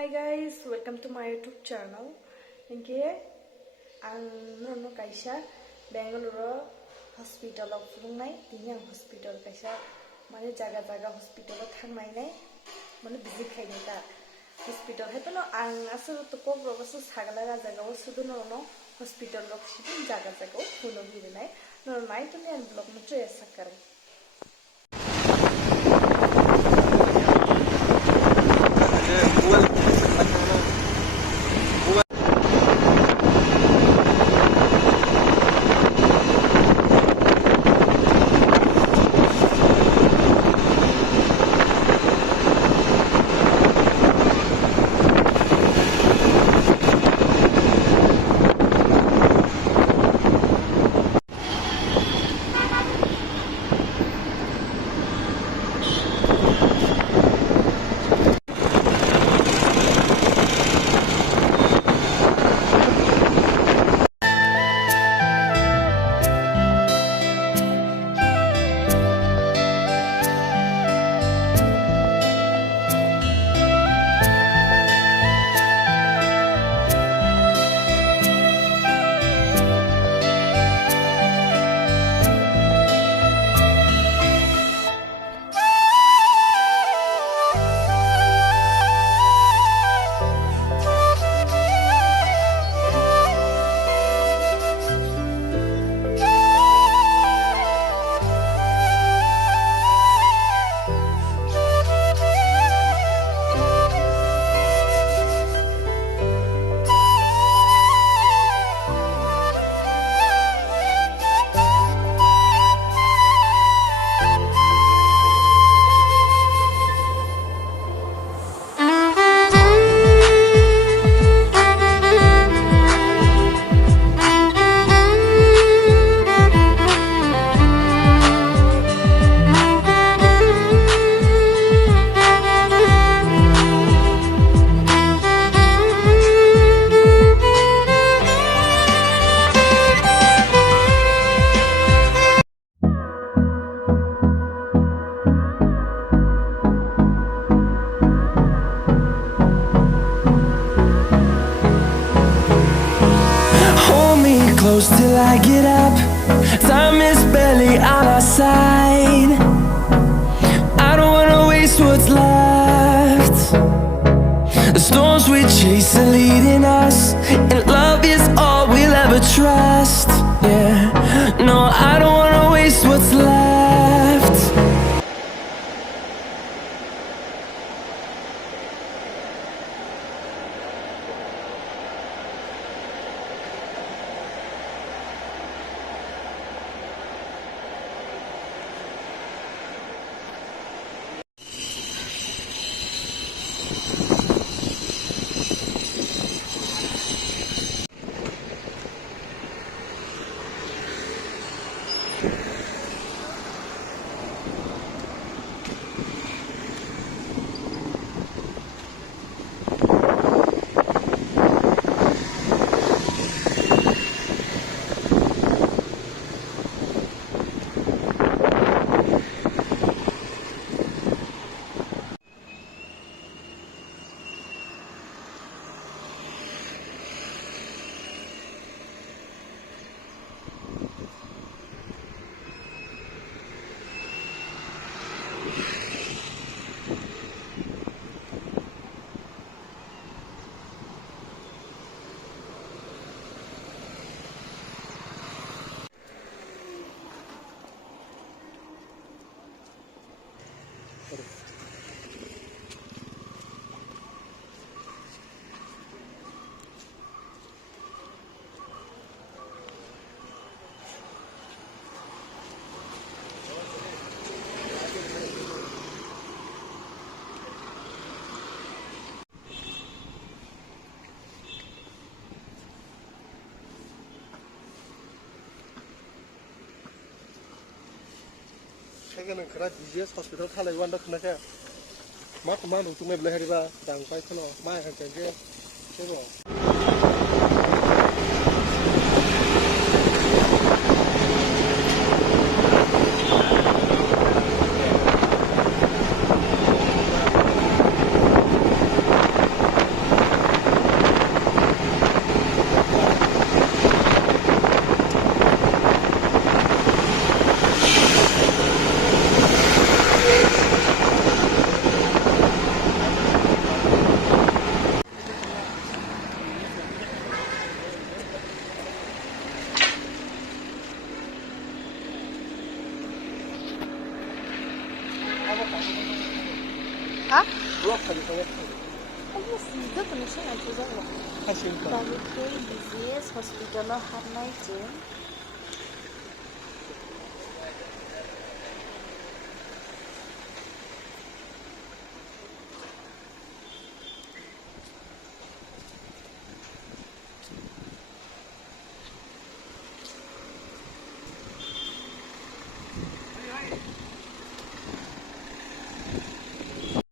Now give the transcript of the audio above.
Hi guys, welcome to my YouTube channel. Inke ang nono kaisa bengalore hospital of fungnai tini ang hospital kaisa mane jaga hospital thangnai nai mane visit khainai ta hospital heto no ang asu to kobro basu sagala jaga o sudu no hospital lok sidin jaga o funo birinai no nai to ne blog mo tre sakare close till I get up. Time is barely on our side. I don't wanna waste what's left. The storms we chase are leading us, and love is all we'll ever trust. Yeah, no, I don't wanna waste what's left. 최근은 그라 DGS hospital 탈래 완다 그나게 마크만 우뚱에 블레헤리바 장파이 클로 마이 한 땡게 최고 block खालिखौनो अबो सिजो पनि छ आइजो जायो खासिन बालिखै बिजिएस हस्पिटालाव हाबनाय जों